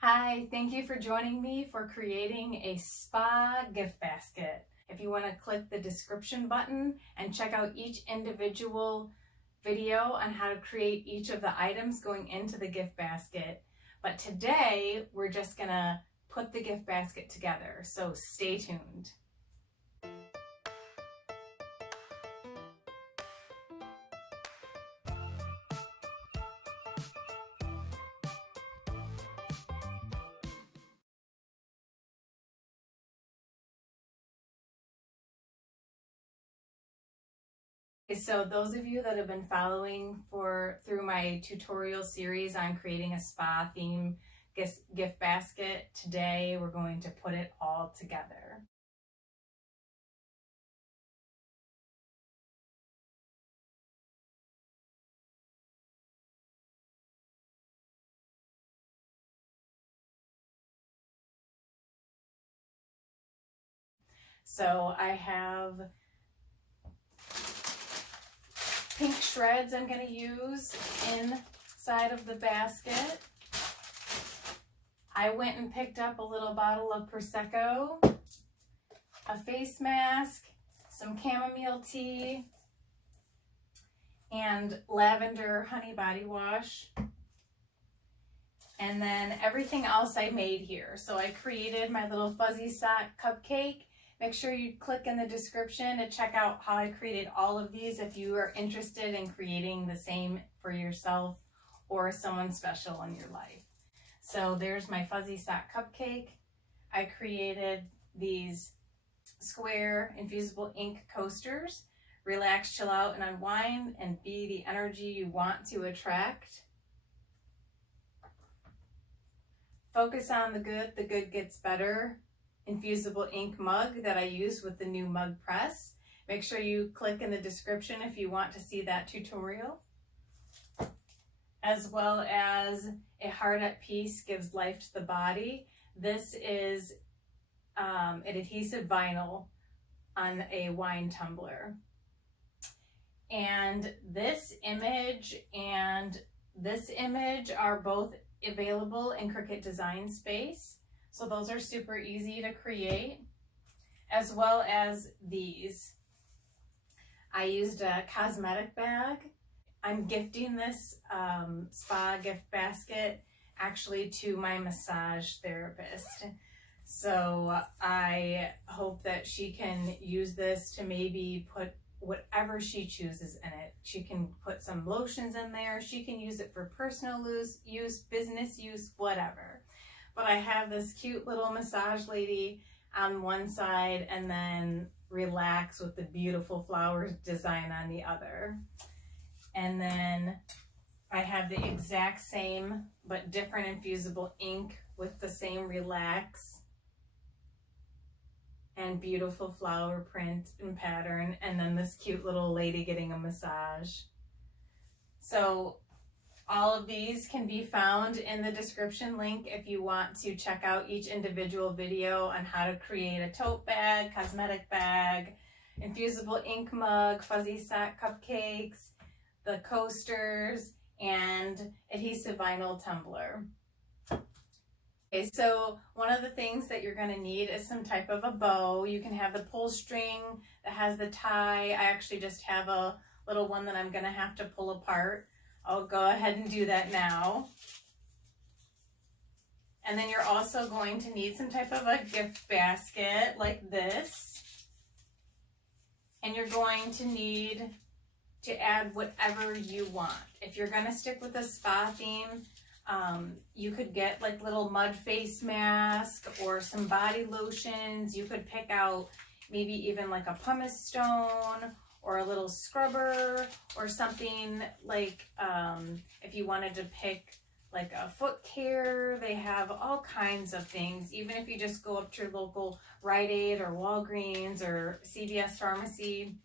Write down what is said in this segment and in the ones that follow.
Hi, thank you for joining me for creating a spa gift basket. If you want to click the description button and check out each individual video on how to create each of the items going into the gift basket. But today we're just gonna put the gift basket together, so stay tuned. So those of you that have been following through my tutorial series on creating a spa theme gift basket, today we're going to put it all together. So I have pink shreds I'm going to use inside of the basket. I went and picked up a little bottle of Prosecco, a face mask, some chamomile tea, and lavender honey body wash. And then everything else I made here. So I created my little fuzzy sock cupcake. Make sure you click in the description to check out how I created all of these if you are interested in creating the same for yourself or someone special in your life. So there's my fuzzy sock cupcake. I created these square infusible ink coasters. Relax, chill out, and unwind and be the energy you want to attract. Focus on the good gets better. Infusible ink mug that I use with the new mug press. Make sure you click in the description if you want to see that tutorial. As well as a heart at peace gives life to the body. This is an adhesive vinyl on a wine tumbler. And this image and this image are both available in Cricut Design Space. So those are super easy to create, as well as these. I used a cosmetic bag. I'm gifting this spa gift basket actually to my massage therapist. So I hope that she can use this to maybe put whatever she chooses in it. She can put some lotions in there. She can use it for personal use, business use, whatever. But I have this cute little massage lady on one side and then relax with the beautiful flowers design on the other. And then I have the exact same but different infusible ink with the same relax and beautiful flower print and pattern, and then this cute little lady getting a massage. So all of these can be found in the description link if you want to check out each individual video on how to create a tote bag, cosmetic bag, infusible ink mug, fuzzy sock cupcakes, the coasters, and adhesive vinyl tumbler. Okay, so one of the things that you're going to need is some type of a bow. You can have the pull string that has the tie. I actually just have a little one that I'm going to have to pull apart. I'll go ahead and do that now. And then you're also going to need some type of a gift basket like this. And you're going to need to add whatever you want. If you're going to stick with a spa theme, you could get like little mud face mask or some body lotions. You could pick out maybe even like a pumice stone or a little scrubber or something like, if you wanted to pick like a foot care, they have all kinds of things. Even if you just go up to your local Rite Aid or Walgreens or CVS pharmacy,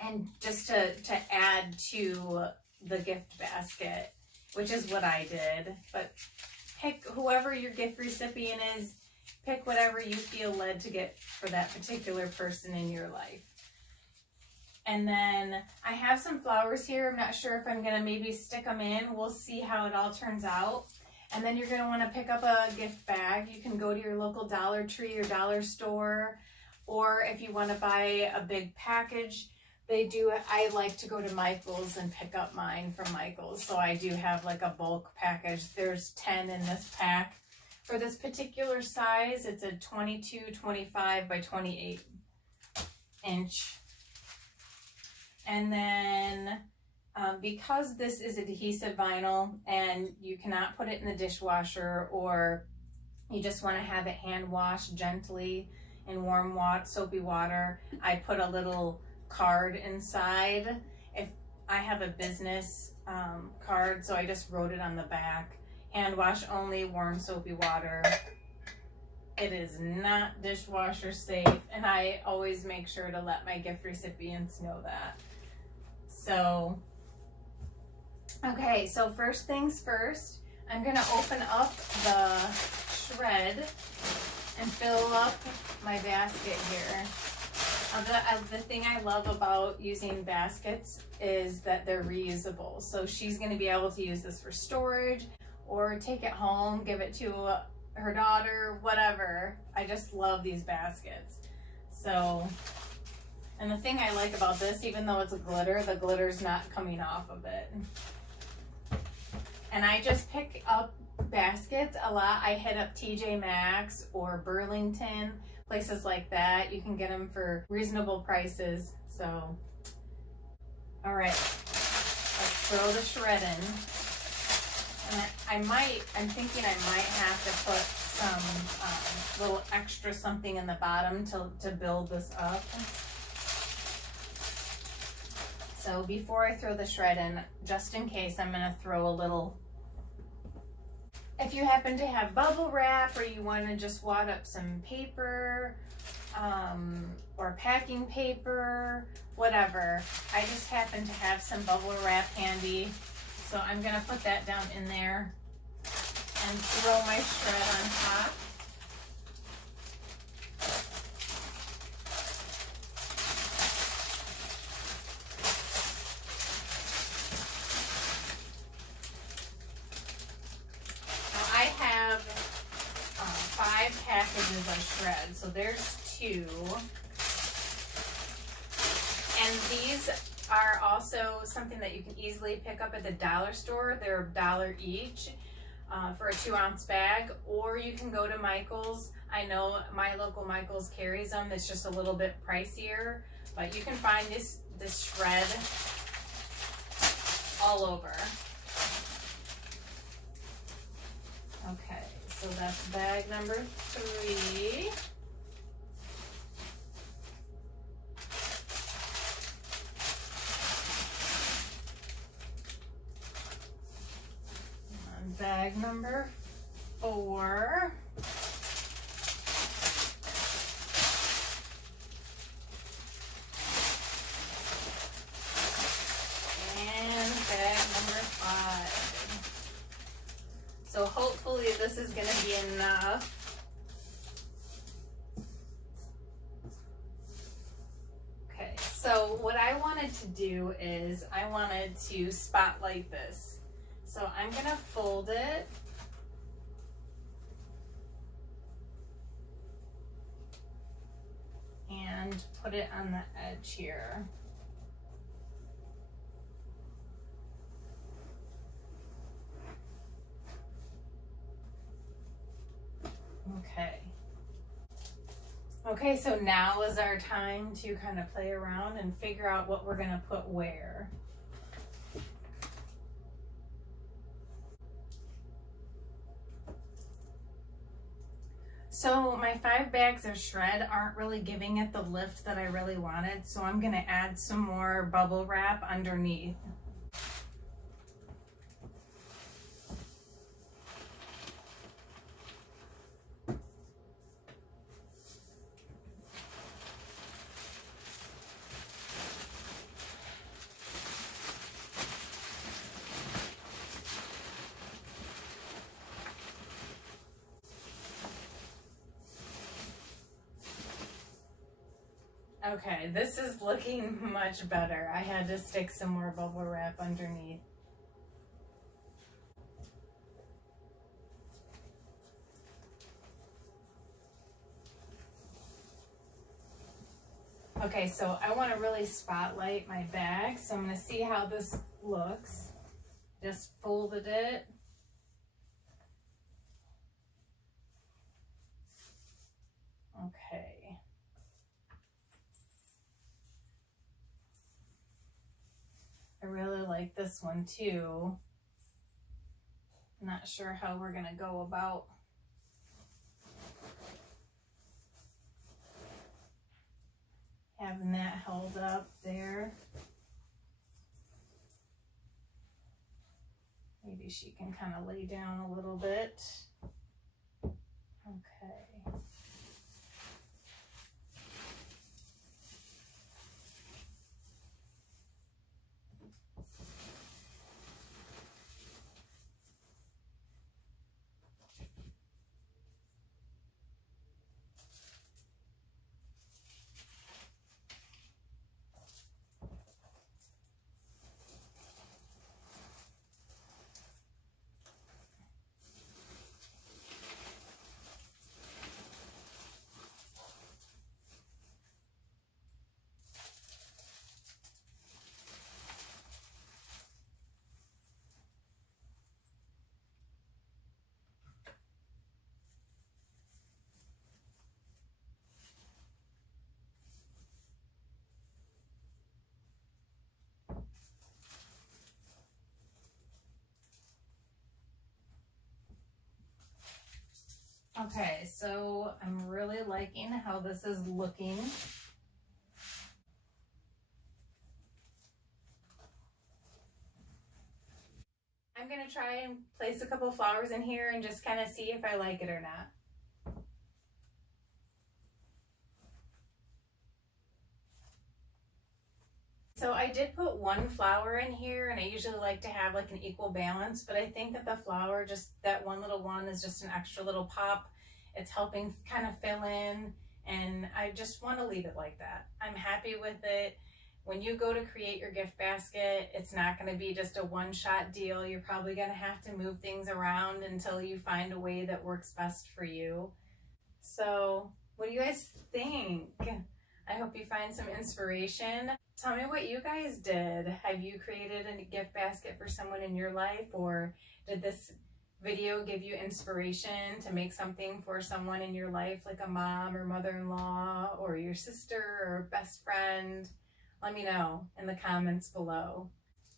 and just to add to the gift basket, which is what I did. But pick whoever your gift recipient is, pick whatever you feel led to get for that particular person in your life. And then I have some flowers here. I'm not sure if I'm gonna maybe stick them in. We'll see how it all turns out. And then you're gonna wanna pick up a gift bag. You can go to your local Dollar Tree or dollar store, or if you wanna buy a big package, I like to go to Michael's and pick up mine from Michael's. So I do have like a bulk package. There's 10 in this pack. For this particular size, it's a 22, 25 by 28 inch. And then because this is adhesive vinyl and you cannot put it in the dishwasher, or you just want to have it hand washed gently in warm soapy water, I put a little card inside. If I have a business card, so I just wrote it on the back, hand wash only, warm soapy water. It is not dishwasher safe, and I always make sure to let my gift recipients know that. So, okay, so first things first, I'm gonna open up the shred and fill up my basket here. The thing I love about using baskets is that they're reusable. So she's gonna be able to use this for storage or take it home, give it to her daughter, whatever. I just love these baskets. So, and the thing I like about this, even though it's a glitter, the glitter's not coming off of it. And I just pick up baskets a lot. I hit up TJ Maxx or Burlington, places like that. You can get them for reasonable prices. So, all right, let's throw the shred in. And I'm thinking I might have to put some little extra something in the bottom to build this up. So before I throw the shred in, just in case, I'm gonna throw a little, if you happen to have bubble wrap or you wanna just wad up some paper or packing paper, whatever. I just happen to have some bubble wrap handy. So I'm gonna put that down in there and throw my shred on top. Now I have 5 packages of shred, so there's 2. And these are also something that you can easily pick up at the dollar store. They're $1 each for a 2-ounce bag, or you can go to Michael's. I know my local Michael's carries them. It's just a little bit pricier, but you can find this shred all over. Okay, so that's bag number 3. Bag number 4. And bag number 5. So hopefully this is going to be enough. Okay, so what I wanted to do is I wanted to spotlight this. So I'm gonna fold it and put it on the edge here. Okay. Okay, so now is our time to kind of play around and figure out what we're gonna put where. So my 5 bags of shred aren't really giving it the lift that I really wanted, so I'm gonna add some more bubble wrap underneath. Okay, this is looking much better. I had to stick some more bubble wrap underneath. Okay, so I want to really spotlight my bag, so I'm going to see how this looks. Just folded it. Okay. I really like this one too. Not sure how we're going to go about having that held up there. Maybe she can kind of lay down a little bit. Okay. Okay, so I'm really liking how this is looking. I'm gonna try and place a couple flowers in here and just kind of see if I like it or not. So I did put one flower in here, and I usually like to have like an equal balance, but I think that the flower, just that one little one, is just an extra little pop. It's helping kind of fill in, and I just want to leave it like that. I'm happy with it. When you go to create your gift basket, it's not going to be just a one-shot deal. You're probably going to have to move things around until you find a way that works best for you. So what do you guys think? I hope you find some inspiration. Tell me what you guys did. Have you created a gift basket for someone in your life, or did this video give you inspiration to make something for someone in your life, like a mom or mother-in-law or your sister or best friend? Let me know in the comments below.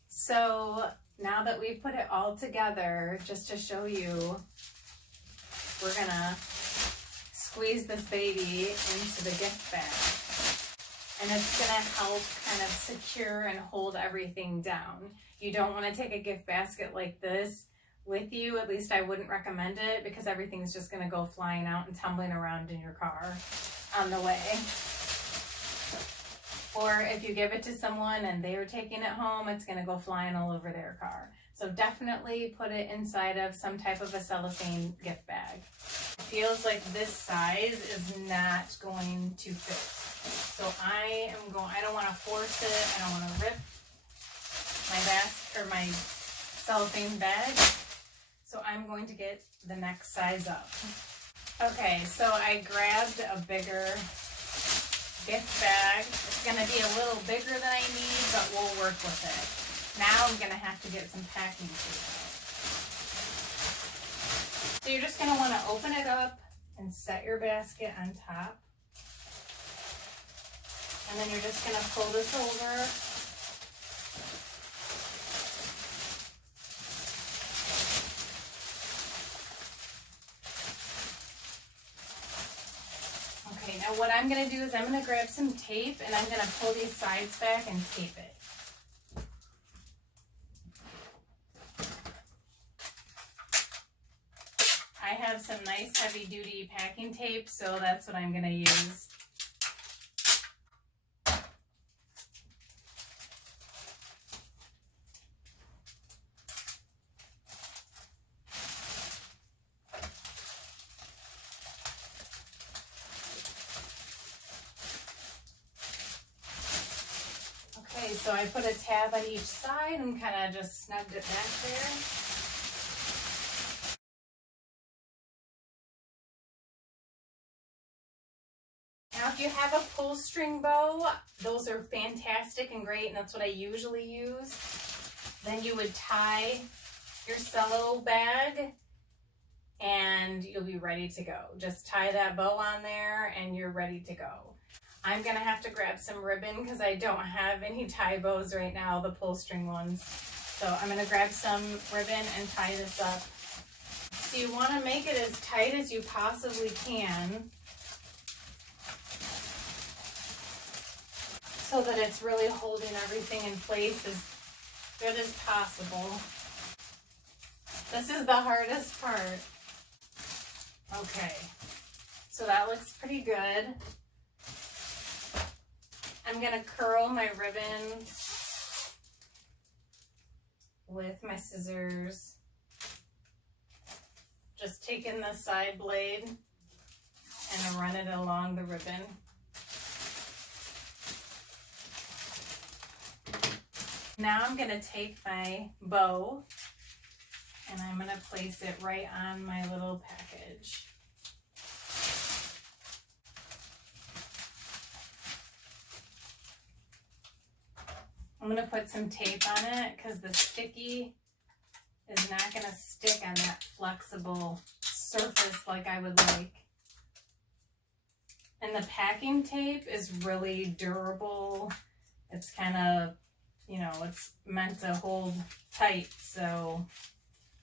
So now that we've put it all together, just to show you, we're gonna squeeze this baby into the gift bag. And it's gonna help kind of secure and hold everything down. You don't wanna take a gift basket like this with you. At least I wouldn't recommend it, because everything's just gonna go flying out and tumbling around in your car on the way. Or if you give it to someone and they're taking it home, it's gonna go flying all over their car. So definitely put it inside of some type of a cellophane gift bag. It feels like this size is not going to fit. So I don't want to force it. I don't want to rip my cellophane bag. So I'm going to get the next size up. Okay, so I grabbed a bigger gift bag. It's going to be a little bigger than I need, but we'll work with it. Now I'm going to have to get some packing tape out. So you're just going to want to open it up and set your basket on top. And then you're just going to pull this over. Okay, now what I'm going to do is I'm going to grab some tape and I'm going to pull these sides back and tape it. I have some nice heavy duty packing tape, so that's what I'm going to use. Okay, so I put a tab on each side and kind of just snugged it back there. Now, if you have a pull string bow, those are fantastic and great, and that's what I usually use. Then you would tie your cello bag and you'll be ready to go. Just tie that bow on there and you're ready to go. I'm gonna have to grab some ribbon because I don't have any tie bows right now, the pull string ones. So I'm gonna grab some ribbon and tie this up. So you wanna make it as tight as you possibly can so that it's really holding everything in place as good as possible. This is the hardest part. Okay, so that looks pretty good. I'm gonna curl my ribbon with my scissors. Just taking the side blade and run it along the ribbon. Now I'm gonna take my bow and I'm gonna place it right on my little package. I'm gonna put some tape on it because the sticky is not gonna stick on that flexible surface like I would like. And the packing tape is really durable. It's kind of, you know, it's meant to hold tight, so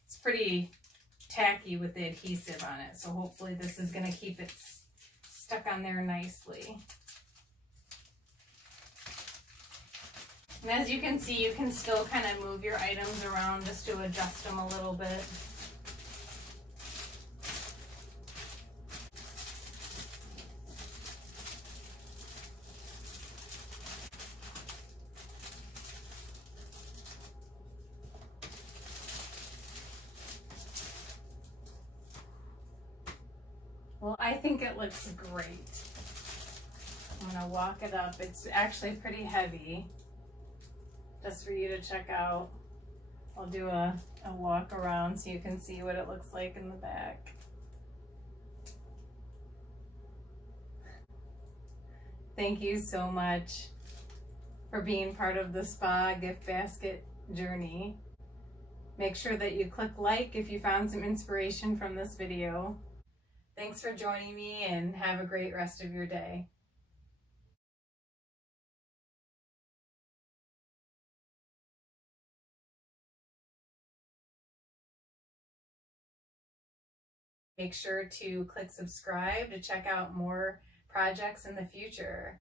it's pretty tacky with the adhesive on it. So hopefully this is gonna keep it stuck on there nicely. And as you can see, you can still kind of move your items around just to adjust them a little bit. Well, I think it looks great. I'm gonna walk it up. It's actually pretty heavy. Just for you to check out. I'll do a walk around so you can see what it looks like in the back. Thank you so much for being part of the spa gift basket journey. Make sure that you click like if you found some inspiration from this video. Thanks for joining me and have a great rest of your day. Make sure to click subscribe to check out more projects in the future.